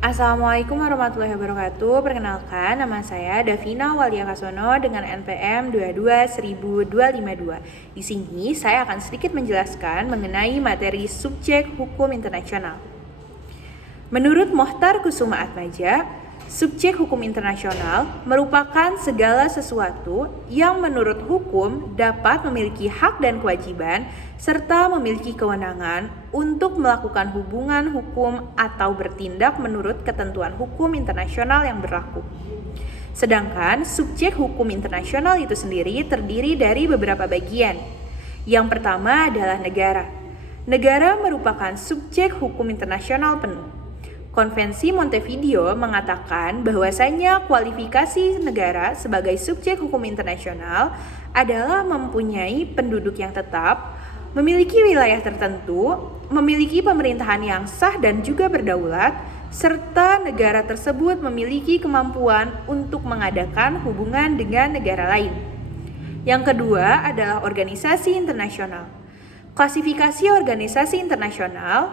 Assalamualaikum warahmatullahi wabarakatuh. Perkenalkan, nama saya Davina Walia Kasono dengan NPM 2210252. Di sini saya akan sedikit menjelaskan mengenai materi subjek hukum internasional. Menurut Mohtar Kusuma Atmaja, subjek hukum internasional merupakan segala sesuatu yang menurut hukum dapat memiliki hak dan kewajiban serta memiliki kewenangan untuk melakukan hubungan hukum atau bertindak menurut ketentuan hukum internasional yang berlaku. Sedangkan subjek hukum internasional itu sendiri terdiri dari beberapa bagian. Yang pertama adalah negara. Negara merupakan subjek hukum internasional penuh. Konvensi Montevideo mengatakan bahwasanya kualifikasi negara sebagai subjek hukum internasional adalah mempunyai penduduk yang tetap, memiliki wilayah tertentu, memiliki pemerintahan yang sah dan juga berdaulat, serta negara tersebut memiliki kemampuan untuk mengadakan hubungan dengan negara lain. Yang kedua adalah organisasi internasional. Klasifikasi organisasi internasional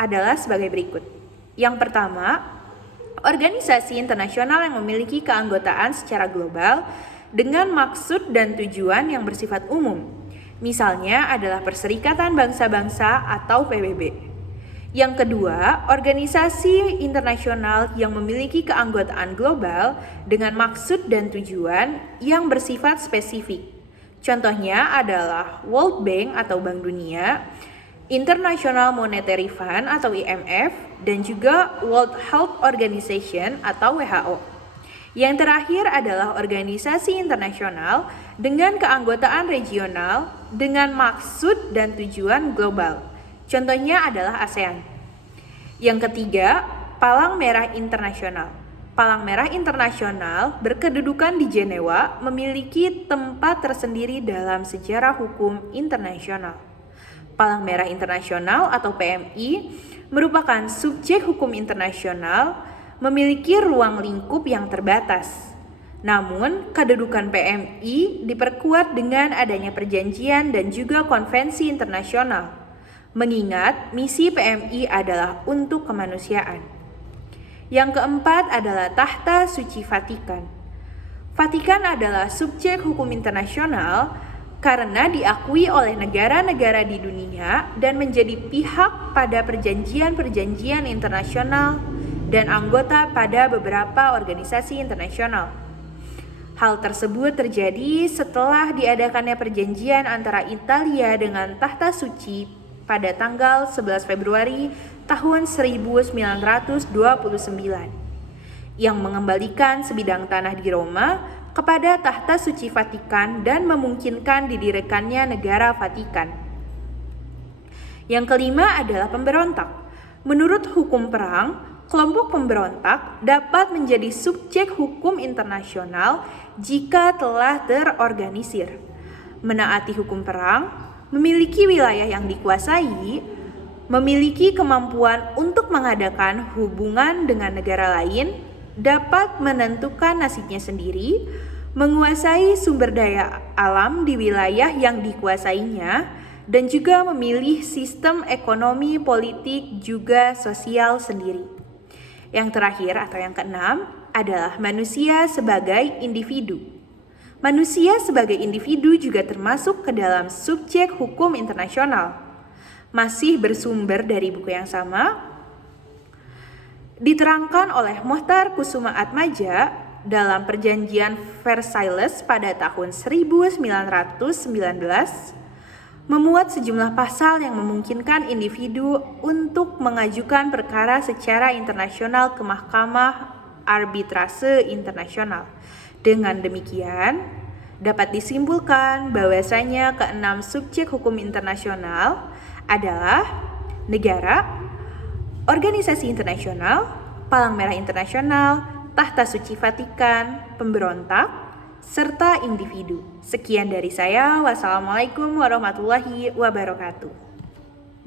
adalah sebagai berikut. Yang pertama, organisasi internasional yang memiliki keanggotaan secara global dengan maksud dan tujuan yang bersifat umum. Misalnya adalah Perserikatan Bangsa-Bangsa atau PBB. Yang kedua, organisasi internasional yang memiliki keanggotaan global dengan maksud dan tujuan yang bersifat spesifik. Contohnya adalah World Bank atau Bank Dunia, International Monetary Fund atau IMF, dan juga World Health Organization atau WHO. Yang terakhir adalah organisasi internasional dengan keanggotaan regional dengan maksud dan tujuan global. Contohnya adalah ASEAN. Yang ketiga, Palang Merah Internasional. Palang Merah Internasional berkedudukan di Jenewa, memiliki tempat tersendiri dalam sejarah hukum internasional. Palang Merah Internasional atau PMI merupakan subjek hukum internasional memiliki ruang lingkup yang terbatas. Namun, kedudukan PMI diperkuat dengan adanya perjanjian dan juga konvensi internasional. Mengingat misi PMI adalah untuk kemanusiaan. Yang keempat adalah Tahta Suci Vatikan. Vatikan adalah subjek hukum internasional karena diakui oleh negara-negara di dunia dan menjadi pihak pada perjanjian-perjanjian internasional dan anggota pada beberapa organisasi internasional. Hal tersebut terjadi setelah diadakannya perjanjian antara Italia dengan Tahta Suci pada tanggal 11 Februari tahun 1929 yang mengembalikan sebidang tanah di Roma kepada Tahta Suci Vatikan dan memungkinkan didirikannya negara Vatikan. Yang kelima adalah pemberontak. Menurut hukum perang, kelompok pemberontak dapat menjadi subjek hukum internasional jika telah terorganisir, menaati hukum perang, memiliki wilayah yang dikuasai, memiliki kemampuan untuk mengadakan hubungan dengan negara lain, dapat menentukan nasibnya sendiri, menguasai sumber daya alam di wilayah yang dikuasainya, dan juga memilih sistem ekonomi, politik, juga sosial sendiri. Yang terakhir atau yang keenam adalah manusia sebagai individu. Manusia sebagai individu juga termasuk ke dalam subjek hukum internasional. Masih bersumber dari buku yang sama, diterangkan oleh Mohtar Kusuma Atmaja dalam perjanjian Versailles pada tahun 1919, memuat sejumlah pasal yang memungkinkan individu untuk mengajukan perkara secara internasional ke Mahkamah Arbitrase Internasional. Dengan demikian, dapat disimpulkan bahwasanya keenam subjek hukum internasional adalah negara, organisasi internasional, Palang Merah Internasional, Tahta Suci Vatikan, pemberontak, serta individu. Sekian dari saya. Wassalamualaikum warahmatullahi wabarakatuh.